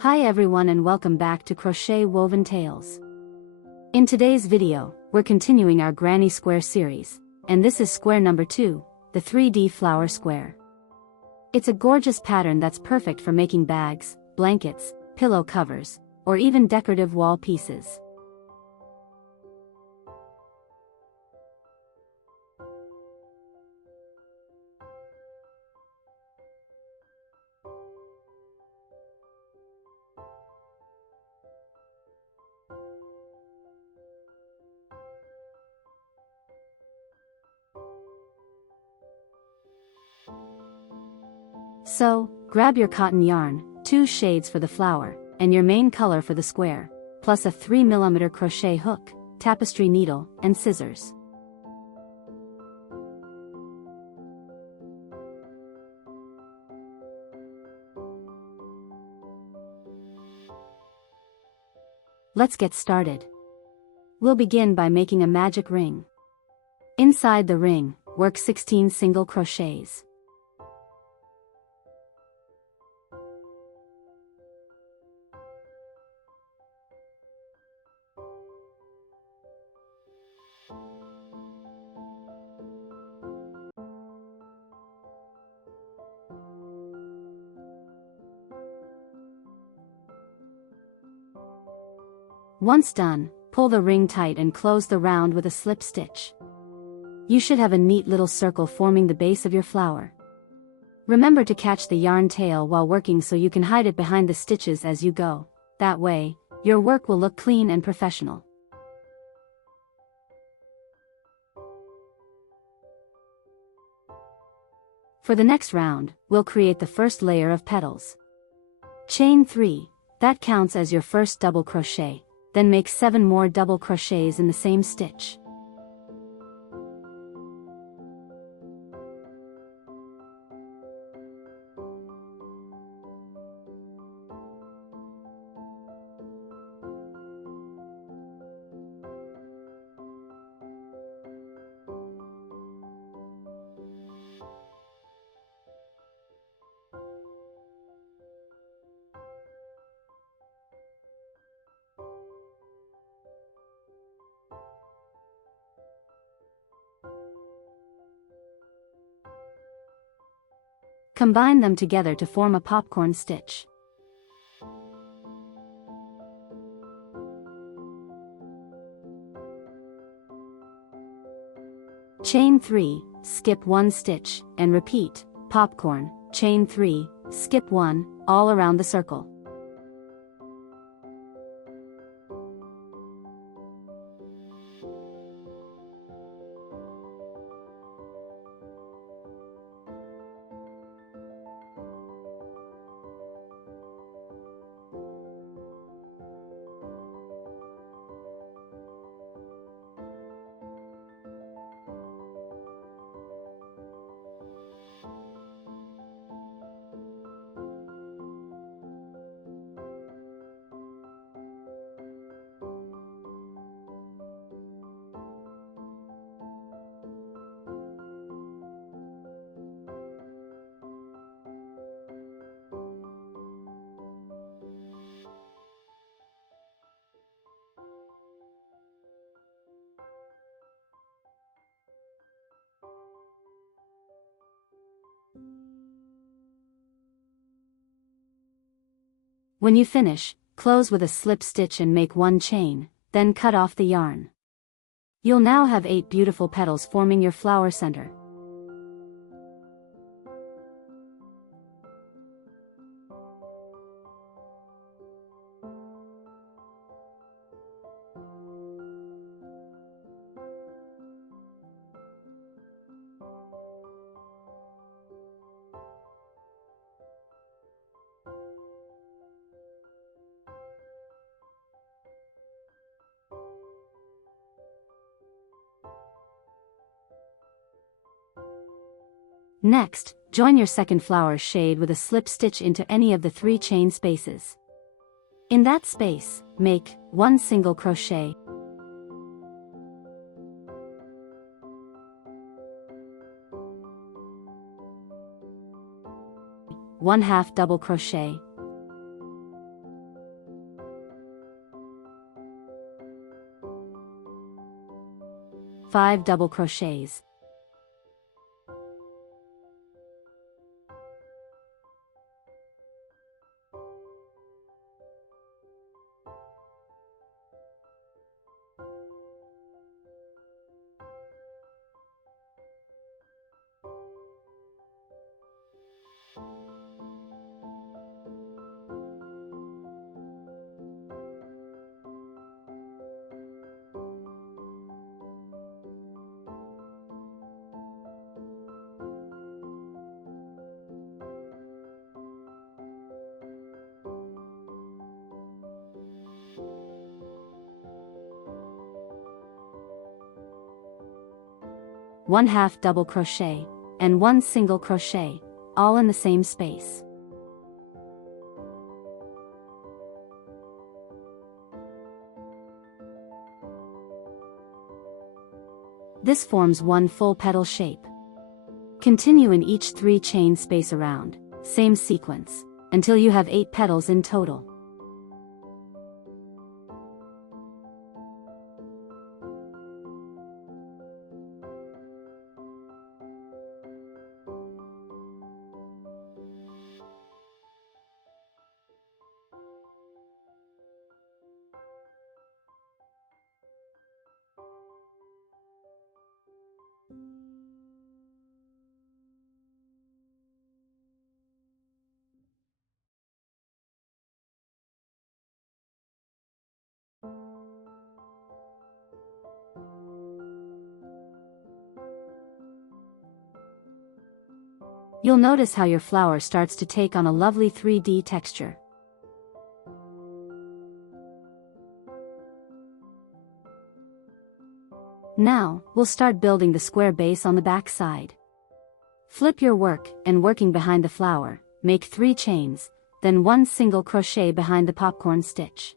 Hi everyone and welcome back to Crochetwoventales. In today's video, we're continuing our Granny Square series, and this is square number 2, the 3D flower square. It's a gorgeous pattern that's perfect for making bags, blankets, pillow covers, or even decorative wall pieces. So, grab your cotton yarn, 2 shades for the flower, and your main color for the square, plus a 3mm crochet hook, tapestry needle, and scissors. Let's get started. We'll begin by making a magic ring. Inside the ring, work 16 single crochets. Once done, pull the ring tight and close the round with a slip stitch. You should have a neat little circle forming the base of your flower. Remember to catch the yarn tail while working so you can hide it behind the stitches as you go. That way, your work will look clean and professional. For the next round, we'll create the first layer of petals. Chain 3, that counts as your first double crochet. Then make 7 more double crochets in the same stitch. Combine them together to form a popcorn stitch. Chain 3, skip 1 stitch, and repeat, popcorn, chain 3, skip 1, all around the circle. When you finish, close with a slip stitch and make 1 chain, then cut off the yarn. You'll now have 8 beautiful petals forming your flower center. Next, join your second flower shade with a slip stitch into any of the 3 chain spaces. In that space, make 1 single crochet. One half double crochet, 5 double crochets. One half double crochet, and 1 single crochet, all in the same space. This forms one full petal shape. Continue in each 3 chain space around, same sequence, until you have 8 petals in total. You'll notice how your flower starts to take on a lovely 3D texture. Now, we'll start building the square base on the back side. Flip your work, and working behind the flower, make 3 chains, then 1 single crochet behind the popcorn stitch.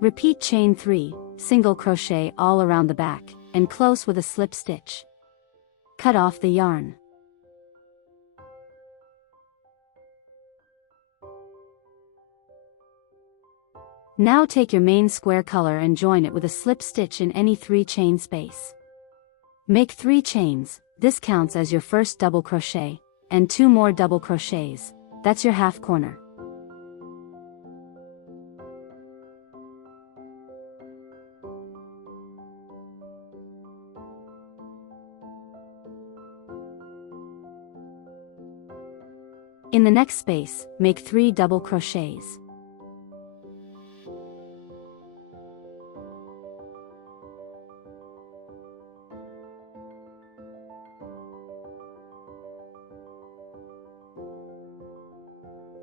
Repeat chain 3, single crochet all around the back, and close with a slip stitch. Cut off the yarn. Now take your main square color and join it with a slip stitch in any 3 chain space. Make 3 chains, this counts as your first double crochet, and 2 more double crochets, that's your half corner. In the next space, make 3 double crochets.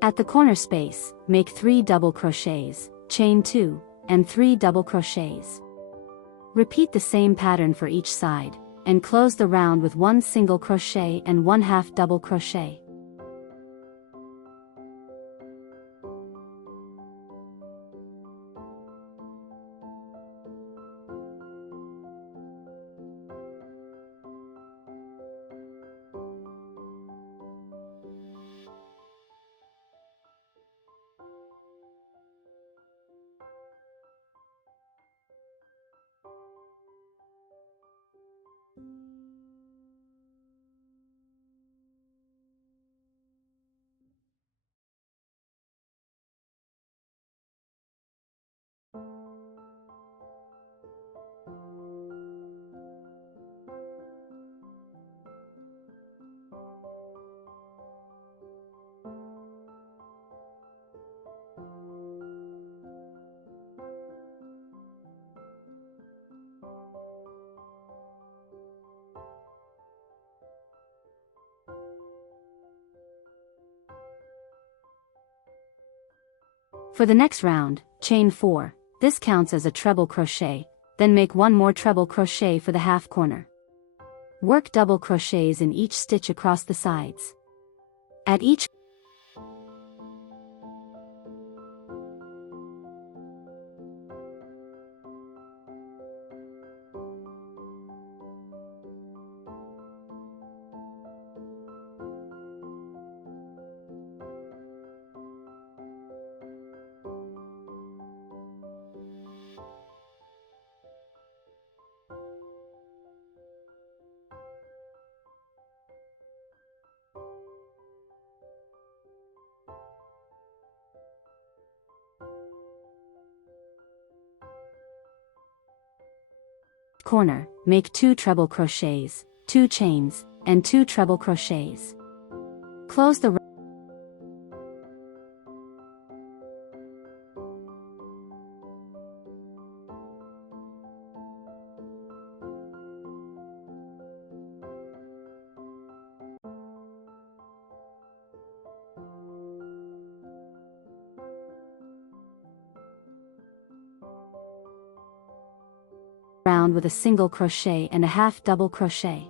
At the corner space, make 3 double crochets, chain 2, and 3 double crochets. Repeat the same pattern for each side, and close the round with 1 single crochet and 1 half double crochet. For the next round, chain 4, this counts as a treble crochet, then make 1 more treble crochet for the half corner. work double crochets in each stitch across the sides. At each corner, make 2 treble crochets, 2 chains, and 2 treble crochets. Close the round with a single crochet and a half double crochet.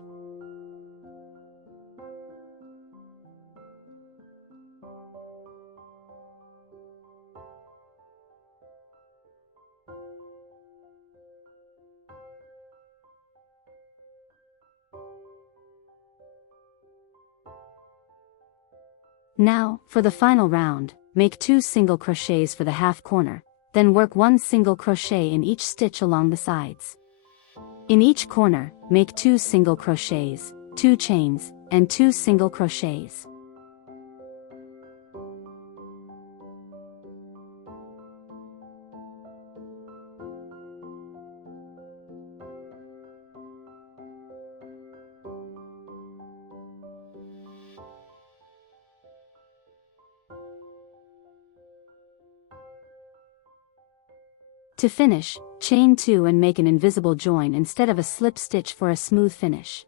Now, for the final round, make 2 single crochets for the half corner, then work 1 single crochet in each stitch along the sides. In each corner, make 2 single crochets, 2 chains, and 2 single crochets. To finish, chain 2 and make an invisible join instead of a slip stitch for a smooth finish.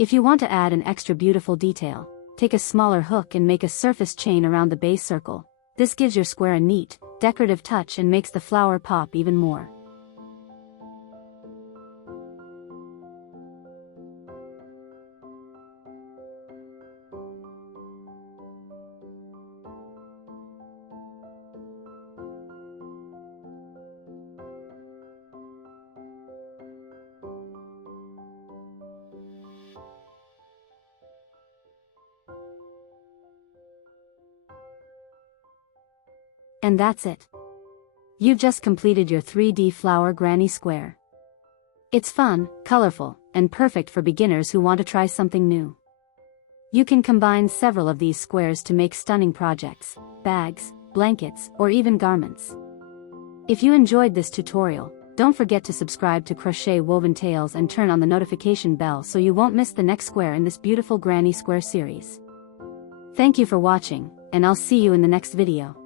If you want to add an extra beautiful detail, take a smaller hook and make a surface chain around the base circle. This gives your square a neat, decorative touch and makes the flower pop even more. And that's it. You've just completed your 3D flower granny square. It's fun, colorful, and perfect for beginners who want to try something new. You can combine several of these squares to make stunning projects, bags, blankets, or even garments. If you enjoyed this tutorial, don't forget to subscribe to Crochetwoventales and turn on the notification bell so you won't miss the next square in this beautiful granny square series. Thank you for watching, and I'll see you in the next video.